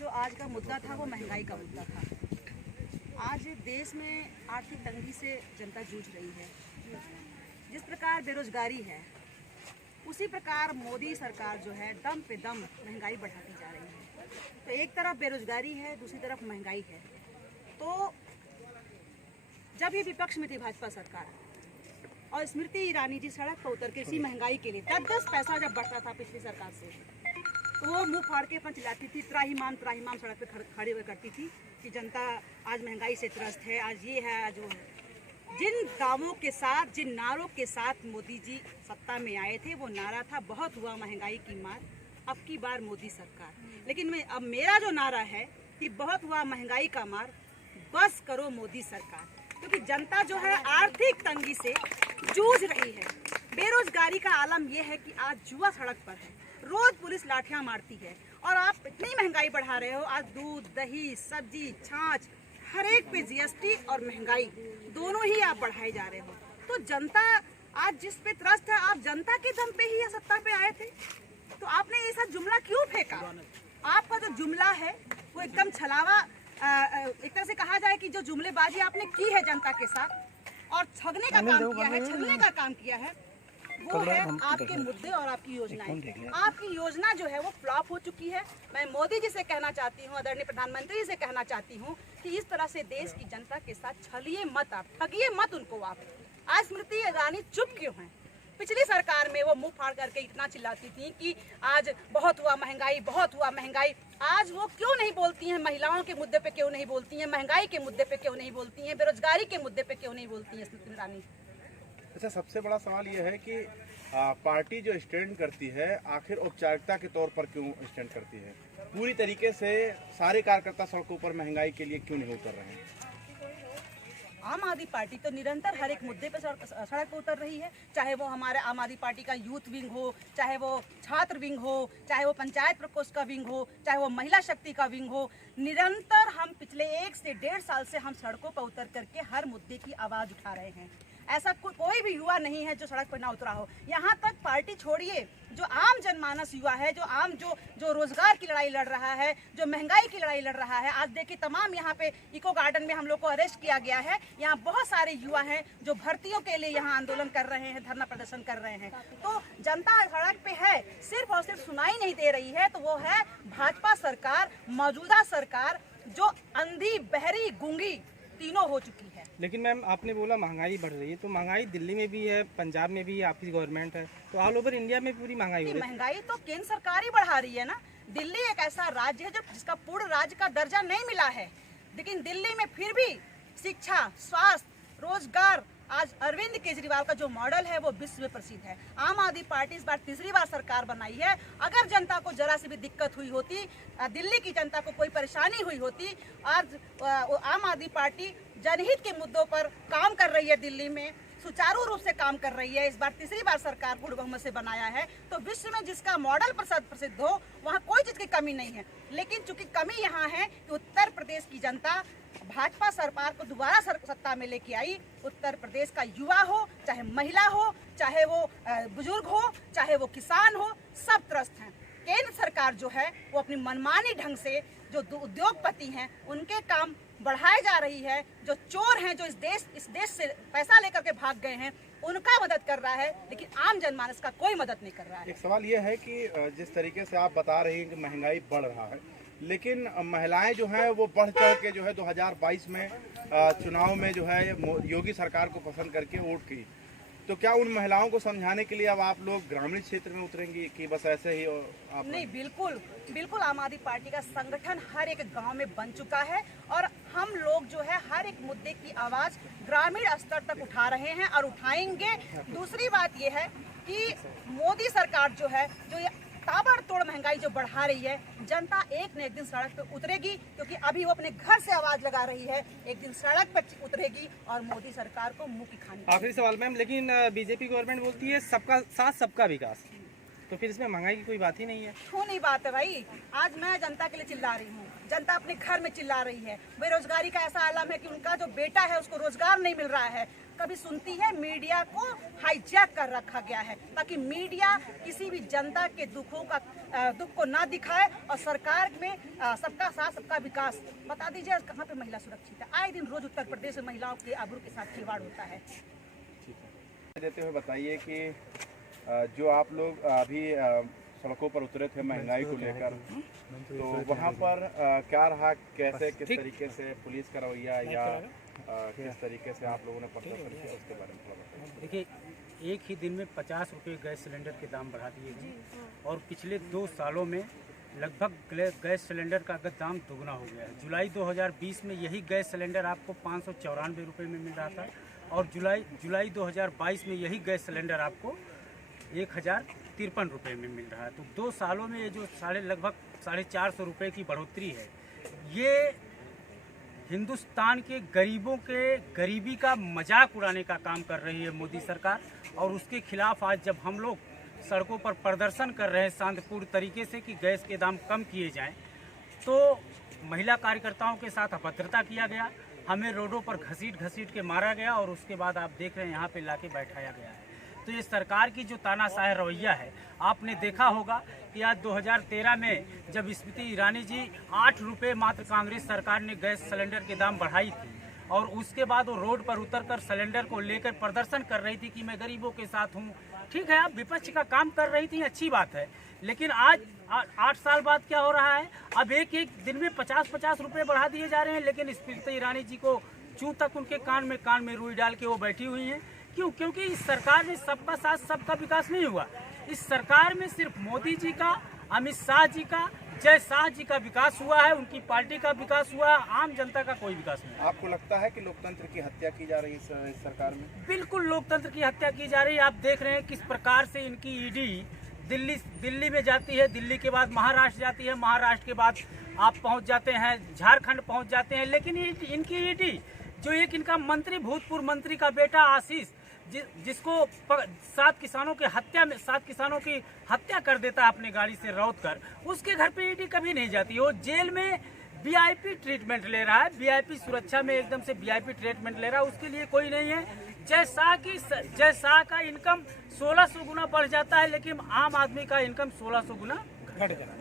जो आज का मुद्दा था वो महंगाई का मुद्दा था। आज देश में आर्थिक तंगी से जनता जूझ रही है। जिस प्रकार बेरोजगारी है, उसी प्रकार मोदी सरकार जो है दम पे दम महंगाई बढ़ाती जा रही है। तो एक तरफ बेरोजगारी है, दूसरी तरफ महंगाई है। तो जब ये विपक्ष में थी भाजपा सरकार और स्मृति ईरानी जी सड़क पर उतर के इसी महंगाई के लिए 10-10 पैसा जब बढ़ता था पिछली सरकार से, तो वो मुंह फाड़ के अपन चिल्लाती थी, त्राहिमाम त्राहिमाम सड़क पे खड़ी हुई करती थी कि जनता आज महंगाई से त्रस्त है, आज ये है, आज वो है। जिन दावों के साथ, जिन नारों के साथ मोदी जी सत्ता में आए थे, वो नारा था बहुत हुआ महंगाई की मार, अब की बार मोदी सरकार। लेकिन अब मेरा जो नारा है कि बहुत हुआ महंगाई का मार, बस करो मोदी सरकार। क्योंकि जनता जो है आर्थिक तंगी से जूझ रही है। बेरोजगारी का आलम यह है कि आज जुआ सड़क पर है, रोज पुलिस लाठियां मारती है और आप इतनी महंगाई बढ़ा रहे हो। आज दूध, दही, सब्जी, छाछ, हर एक पे जीएसटी और महंगाई दोनों ही आप बढ़ाए जा रहे हो। तो जनता आज जिस पे त्रस्त है, आप जनता के दम पे ही सत्ता पे आए थे, तो आपने ऐसा जुमला क्यों फेंका? आपका जो जुमला है वो एकदम छलावा, एक तरह से कहा जाए कि जो जुमलेबाजी आपने की है जनता के साथ और ठगने का काम किया है, छलने का काम किया है, वो है आपके मुद्दे और आपकी योजनाएं। आपकी योजना जो है वो फ्लॉप हो चुकी है। मैं मोदी जी से कहना चाहती हूँ, आदरणीय प्रधानमंत्री से कहना चाहती हूँ कि इस तरह से देश की जनता के साथ छलिए मत, आप ठगिए मत उनको। आप आज स्मृति ईरानी चुप क्यों हैं? पिछली सरकार में वो मुंह फाड़ करके इतना चिल्लाती थी कि आज बहुत हुआ महंगाई, बहुत हुआ महंगाई। आज वो क्यों नहीं बोलती हैं? महिलाओं के मुद्दे पे क्यों नहीं बोलती हैं? महंगाई के मुद्दे पे क्यों नहीं बोलती हैं? बेरोजगारी के मुद्दे पे क्यों नहीं बोलती हैं स्मृति ईरानी? अच्छा, सबसे बड़ा सवाल ये है कि पार्टी जो स्टैंड करती है, आखिर औपचारिकता के तौर पर क्यों स्टैंड करती है? पूरी तरीके से सारे कार्यकर्ता सड़कों पर महंगाई के लिए क्यों नहीं उतर रहे हैं? आम आदमी पार्टी तो निरंतर हर एक मुद्दे पे सड़क पर उतर रही है। चाहे वो हमारे आम आदमी पार्टी का यूथ विंग हो, चाहे वो छात्र विंग हो, चाहे वो पंचायत प्रकोष्ठ का विंग हो, चाहे वो महिला शक्ति का विंग हो। निरंतर हम पिछले 1 से 1.5 साल से हम सड़कों पर उतर करके हर मुद्दे की आवाज उठा रहे हैं। ऐसा कोई भी युवा नहीं है जो सड़क पर ना उतरा हो। यहाँ तक पार्टी छोड़िए, जो आम जनमानस युवा है, जो रोजगार की लड़ाई लड़ रहा है, जो महंगाई की लड़ाई लड़ रहा है। आज देखिए तमाम यहाँ पे इको गार्डन में हम लोग को अरेस्ट किया गया है। यहाँ बहुत सारे युवा हैं जो भर्तियों के लिए यहाँ आंदोलन कर रहे हैं, धरना प्रदर्शन कर रहे हैं। तो जनता सड़क पे है, सिर्फ और सिर्फ सुनाई नहीं दे रही है। तो वो है भाजपा सरकार, मौजूदा सरकार, जो अंधी, बहरी, गूंगी तीनों हो चुकी है। लेकिन मैम, आपने बोला महंगाई बढ़ रही है, तो महंगाई दिल्ली में भी है, पंजाब में भी है, आपकी गवर्नमेंट है, तो ऑल ओवर इंडिया में पूरी महंगाई हो रही है। महंगाई तो केंद्र सरकार ही बढ़ा रही है ना। दिल्ली एक ऐसा राज्य है जिसका पूर्ण राज्य का दर्जा नहीं मिला है, लेकिन दिल्ली में फिर भी शिक्षा, स्वास्थ्य, रोजगार, आज अरविंद केजरीवाल का जो मॉडल है वो विश्व में प्रसिद्ध है। आम आदमी पार्टी इस बार तीसरी बार सरकार बनाई है। अगर जनता को जरा सी भी दिक्कत हुई होती, दिल्ली की जनता को कोई परेशानी हुई होती, आज आम आदमी पार्टी जनहित के मुद्दों पर काम कर रही है, दिल्ली में सुचारू रूप से काम कर रही है। इस बार तीसरी बार सरकार पूर्ण बहुमत से बनाया है। तो विश्व में जिसका मॉडल प्रसिद्ध हो, वहाँ कोई चीज की कमी नहीं है। लेकिन चूंकि कमी यहाँ है कि उत्तर प्रदेश की जनता भाजपा सरकार को दोबारा सत्ता में लेके आई। उत्तर प्रदेश का युवा हो, चाहे महिला हो, चाहे वो बुजुर्ग हो, चाहे वो किसान हो, सब त्रस्त हैं। केंद्र सरकार जो है वो अपनी मनमानी ढंग से जो उद्योगपति हैं उनके काम बढ़ाए जा रही है। जो चोर हैं, जो इस देश से पैसा लेकर के भाग गए हैं, उनका मदद कर रहा है, लेकिन आम जनमानस का कोई मदद नहीं कर रहा है। एक सवाल ये है कि जिस तरीके से आप बता रही हैं कि महंगाई बढ़ रहा है, लेकिन महिलाएं जो हैं वो बढ़ चढ़ के जो है 2022 में चुनाव में जो है योगी सरकार को पसंद करके वोट की। तो क्या उन महिलाओं को समझाने के लिए अब आप लोग ग्रामीण क्षेत्र में उतरेंगी कि बस ऐसे ही आप? नहीं, बिल्कुल आम आदमी पार्टी का संगठन हर एक गांव में बन चुका है और हम लोग जो है हर एक मुद्दे की आवाज ग्रामीण स्तर तक उठा रहे हैं और उठाएंगे। दूसरी बात यह है कि मोदी सरकार जो है, जो ये ताबड़तोड़ महंगाई जो बढ़ा रही है, जनता एक न एक दिन सड़क पे उतरेगी। क्योंकि अभी वो अपने घर से आवाज लगा रही है, एक दिन सड़क पर उतरेगी और मोदी सरकार को मुंह की खानी। आखिरी सवाल मैम, लेकिन बीजेपी गवर्नमेंट बोलती है सबका साथ सबका विकास, तो फिर इसमें महंगाई की कोई बात ही नहीं है। क्यों नहीं बात है भाई? आज मैं जनता के लिए चिल्ला रही हूँ, जनता अपने घर में चिल्ला रही है। बेरोजगारी का ऐसा आलम है कि उनका जो बेटा है उसको रोजगार नहीं मिल रहा है। कभी सुनती है। मीडिया को हाईजैक कर रखा गया है ताकि मीडिया किसी भी जनता के दुख को ना दिखाए और सरकार में सबका साथ सबका विकास। बता दीजिए कहाँ पे महिला सुरक्षित है? आए दिन रोज उत्तर प्रदेश में महिलाओं के आबरू के साथ खिलवाड़ होता है। देते हुए बताइए कि जो आप लोग अभी सड़कों पर उतरे थे महंगाई को लेकर, तो वहाँ पर क्या रहा, कैसे किस तरीके से पुलिस का रवैया या किस तरीके से आप लोगों ने प्रदर्शन किया, उसके बारे में थोड़ा बताइए। देखिए, एक ही दिन में 50 रुपये गैस सिलेंडर के दाम बढ़ा दिए गए और पिछले 2 सालों में लगभग गैस सिलेंडर का दाम दोगुना हो गया है। जुलाई 2020 में यही गैस सिलेंडर आपको 594 रुपये में मिल रहा था और जुलाई 2022 में यही गैस सिलेंडर आपको 1053 रुपये में मिल रहा है। तो 2 सालों में ये जो लगभग 450 रुपये की बढ़ोतरी है, ये हिंदुस्तान के गरीबों के गरीबी का मजाक उड़ाने का काम कर रही है मोदी सरकार। और उसके खिलाफ आज जब हम लोग सड़कों पर प्रदर्शन कर रहे हैं शांतिपूर्ण तरीके से कि गैस के दाम कम किए जाएं, तो महिला कार्यकर्ताओं के साथ अभद्रता किया गया, हमें रोडों पर घसीट के मारा गया और उसके बाद आप देख रहे हैं यहाँ पे लाके बैठाया गया है। तो ये सरकार की जो तानाशाह रवैया है, आपने देखा होगा कि आज 2013 में जब स्मृति ईरानी जी 8 रुपये मात्र कांग्रेस सरकार ने गैस सिलेंडर के दाम बढ़ाई थी और उसके बाद वो रोड पर उतरकर सिलेंडर को लेकर प्रदर्शन कर रही थी कि मैं गरीबों के साथ हूँ। ठीक है, आप विपक्ष का काम कर रही थी, अच्छी बात है, लेकिन आज 8 साल बाद क्या हो रहा है? अब एक दिन में 50-50 रुपये बढ़ा दिए जा रहे हैं, लेकिन स्मृति ईरानी जी को चूं तक उनके कान में रुई डाल के वो बैठी हुई हैं। क्यों? क्योंकि इस सरकार में सबका साथ सबका विकास नहीं हुआ। इस सरकार में सिर्फ मोदी जी का, अमित शाह जी का, जय शाह जी का विकास हुआ है, उनकी पार्टी का विकास हुआ है, आम जनता का कोई विकास नहीं। आपको लगता है कि लोकतंत्र की हत्या की जा रही है इस सरकार में? बिल्कुल लोकतंत्र की हत्या की जा रही है। आप देख रहे हैं किस प्रकार से इनकी ईडी दिल्ली में जाती है, दिल्ली के बाद महाराष्ट्र जाती है, महाराष्ट्र के बाद आप पहुंच जाते हैं झारखंड पहुंच जाते हैं। लेकिन इनकी ईडी जो एक इनका मंत्री, भूतपूर्व मंत्री का बेटा आशीष, जिसको 7 किसानों की हत्या कर देता है अपने गाड़ी से रौंद कर, उसके घर पे ईडी कभी नहीं जाती। वो जेल में वीआईपी ट्रीटमेंट ले रहा है, वीआईपी सुरक्षा में एकदम से वीआईपी ट्रीटमेंट ले रहा है, उसके लिए कोई नहीं है। जय शाह का इनकम 1600 गुना बढ़ जाता है, लेकिन आम आदमी का इनकम 1600 गुना घट जाता है।